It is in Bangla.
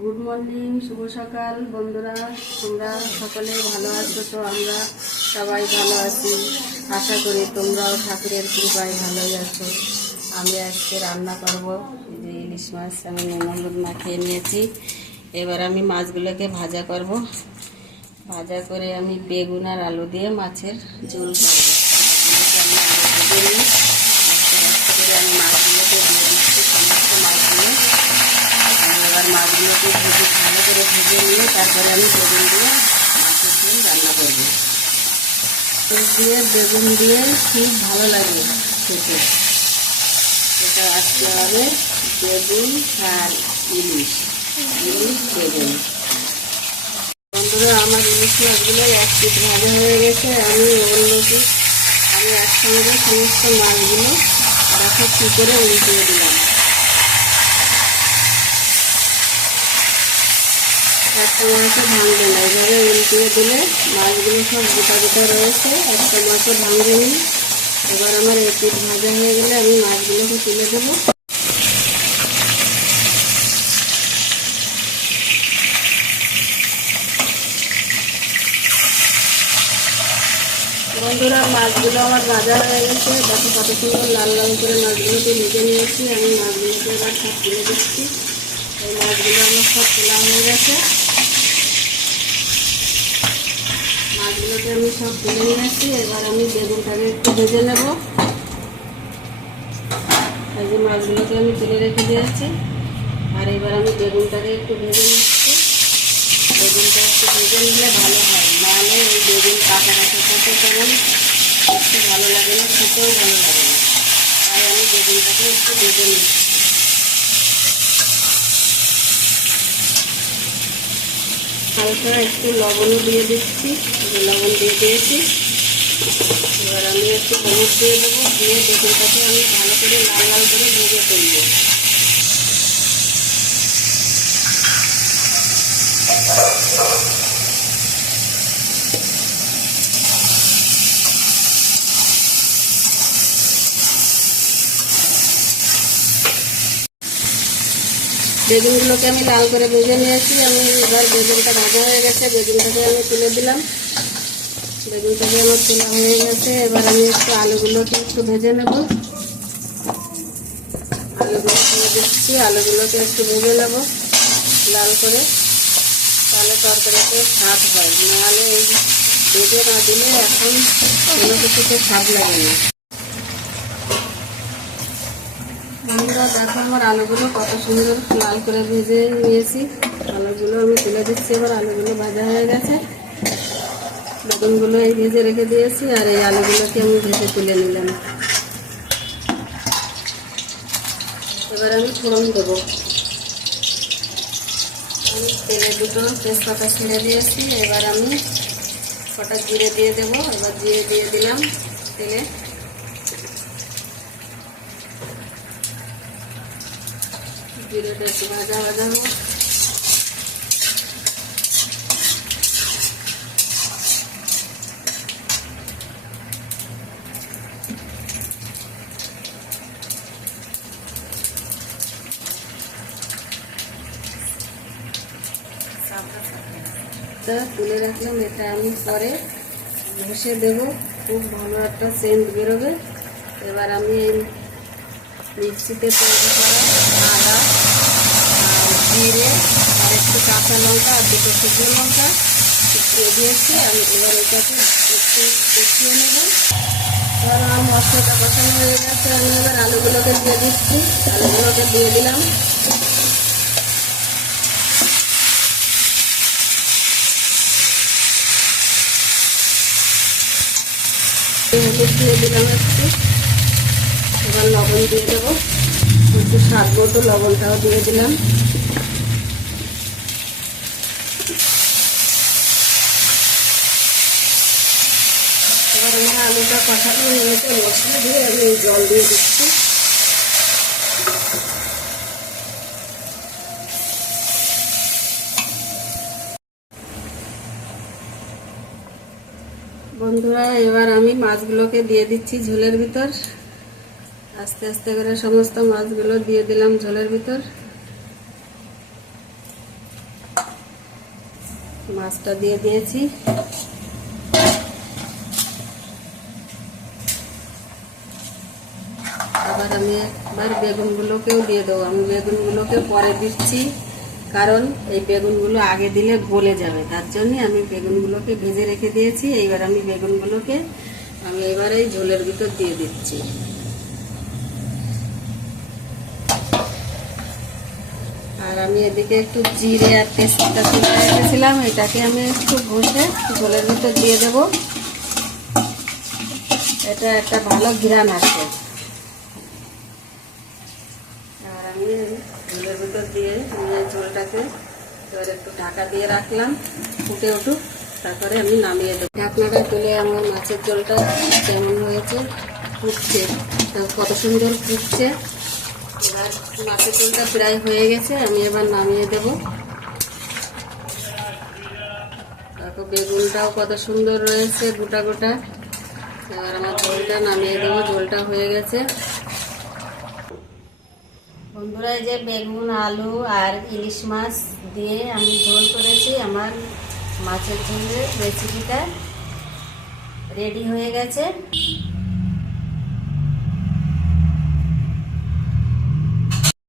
গুড মর্নিং, শুভ সকাল বন্ধুরা। তোমরা সকলে ভালো আছো? তো আমরা সবাই ভালো আছি। আশা করি তোমরাও ঠাকুরের কৃপায় ভালোই আছো। আমি আজকে রান্না করব যে ইলিশ মাছ আমি নুন হলুদ মাখিয়ে নিয়েছি। এবার আমি মাছগুলোকে ভাজা করব। ভাজা করে আমি বেগুন আর আলু দিয়ে মাছের ঝোল করবো। আমি মাছগুলোকে দিয়ে দিচ্ছি, সমস্ত মাছগুলো। এবার মাছগুলোকে ভালো করে ভেজে নিয়ে তারপরে আমি বেগুন দিয়ে মাছের ঝোল রান্না করবো। বেগুন দিয়ে খুব ভালো লাগে খেতে। এটা আজকে হবে বেগুন আর ইলিশ বেগুন। বন্ধুরা, আমার ইলিশ মাছগুলো এক পিঠ ভাজা হয়ে গেছে। আমি একসঙ্গে সমস্ত মাছগুলো কি করে উল্টিয়ে দিলাম। একটা মাছও ভাঙবে না, এভাবে উল্টিয়ে দিলে মাছগুলো সব গোটা গোটা রয়েছে, একটা মাছও ভাঙবে নি। এবার আমার এই পিঠ ভাজা হয়ে গেলে আমি মাছগুলোকে তুলে দেবো। বন্ধুরা, মাছগুলো আমার ভাজা হয়ে গেছে। দেখো কত সুন্দর লাল লাল করে মাছগুলোকে ভেজে নিয়েছি। আমি মাছগুলোকে এবার সব তুলে দিচ্ছি। এই মাছগুলো আমার সব তোলা হয়ে গেছে। মাছগুলোকে আমি সব তুলে নিয়েছি। এবার আমি বেগুনটাকে একটু ভেজে নেব। এই যে মাছগুলোকে আমি তুলে রেখে দিয়েছি। আর এবার আমি বেগুনটাকে একটু ভেজে নিচ্ছি। বেগুনটা একটু ভেজে নিলে ভালো হয়, নাহলে এই বেগুন কাঁচা কাঁচা থাকে, তেমন একটু ভালো লাগে না, খেতেও ভালো লাগে না। তাই আমি বেগুনটাকে একটু ভেজে নিচ্ছি। হালকা একটু লবণও দিয়ে দিচ্ছি, লবণ দিয়ে দিয়েছি। এবার আমি একটু হলুদ দিয়ে দেবো, দিয়ে বেগুনটাকে আমি ভালো করে লাল লাল করে ভেজে তুলবো। বেগুনগুলোকে আমি লাল করে ভেজে নিয়েছি। আমি এবার বেগুনটা ভাজা হয়ে গেছে, বেগুনটাকে আমি তুলে দিলাম। বেগুনটাকে আমার তোলা হয়ে গেছে। এবার আমি একটু আলুগুলোকে একটু ভেজে নেব। আলুগুলো তুলে দিচ্ছি, আলুগুলোকে একটু ভেজে নেব লাল করে, তাহলে তরকারিতে স্বাদ হয়। নাহলে এই ভেজে না দিলে এখন কোনো কিছুতে স্বাদ লাগে না। বন্ধুরা, দেখো আমার আলুগুলো কত সুন্দর লাল করে ভেজে নিয়েছি। আলুগুলো আমি তুলে দিচ্ছি। এবার আলুগুলো ভাজা হয়ে গেছে। বেগুনগুলো এই ভেজে রেখে দিয়েছি, আর এই আলুগুলোকে আমি ভেজে তুলে নিলাম। এবার আমি ফোড়ন দেবো। আমি তেলে দুটো তেজপাতা ছিঁড়ে দিয়েছি। এবার আমি কটা জিরে দিয়ে দেবো। এবার জিরে দিয়ে দিলাম তেলে। জিরেটা একটু ভাজা ভাজা হোক। তুলে রাখলাম, এটা আমি পরে ঘষে দেবো, খুব ভালো একটা সেন্ট বেরোবে। এবার আমি এই মিক্সিতে তৈরি করা আদা, জিরে আর একটু কাঁচা লঙ্কা আর দুটো শুকনো লঙ্কা দিয়ে দিয়েছি। আমি এবার এটাকে একটু কষিয়ে নেব। এবার আমার মশলাটা কষানো হয়ে গেছে। আমি এবার আলুগুলোকে দিয়ে দিচ্ছি। আলুগুলোকে দিয়ে দিলাম। হলুদ দিয়ে দিলাম একটু। এবার লবণ দিয়ে দেবো, একটু স্বাদ মতো লবণটাও দিয়ে দিলাম। এবার আমার আলুটা কষানো হয়ে গেছে। মশলা দিয়ে আমি জল দিয়ে দিচ্ছি। বন্ধুরা, এবার আমি মাছগুলোকে দিয়ে দিচ্ছি ঝোলের ভিতর। আস্তে আস্তে করে সমস্ত মাছগুলো দিয়ে দিলাম ঝোলের ভিতর। মাছটা দিয়ে দিয়েছি। আবার আমি একবার বেগুনগুলোকেও দিয়ে দেবো। আমি বেগুনগুলোকে পরে দিচ্ছি, কারণ এই বেগুনগুলো আগে দিলে গলে যাবে, তার জন্য আমি বেগুনগুলোকে ভেজে রেখে দিয়েছি। এইবার আমি বেগুনগুলোকে এবার এই ঝোলের ভিতর দিয়ে দিচ্ছি। আর আমি এদিকে একটু জিরে আর তেজপাতা তুলে রেখেছিলাম, এটাকে আমি একটু ঘষে ঝোলের ভিতর দিয়ে দেব। এটা একটা ভালো ঘ্রাণ আসে। আর আমি ঝোলের ভিতর দিয়ে ঝোলটাকে এবার একটু ঢাকা দিয়ে রাখলাম, ফুটে উঠুক, তারপরে আমি নামিয়ে দেবো। ঢাকনাটা তুলে আমার মাছের ঝোলটা কেমন হয়েছে, ফুটছে, কত সুন্দর ফুটছে। এবার মাছের ঝোলটা প্রায় হয়ে গেছে, আমি এবার নামিয়ে দেব। তারপর বেগুনটাও কত সুন্দর রয়েছে গোটা গোটা। এবার আমার ঝোলটা নামিয়ে দেবো, ঝোলটা হয়ে গেছে। বন্ধুরা, এই যে বেগুন, আলু আর ইলিশ মাছ দিয়ে আমি ঝোল করেছি। আমার মাছের ঝোলের রেসিপিটা রেডি হয়ে গেছে।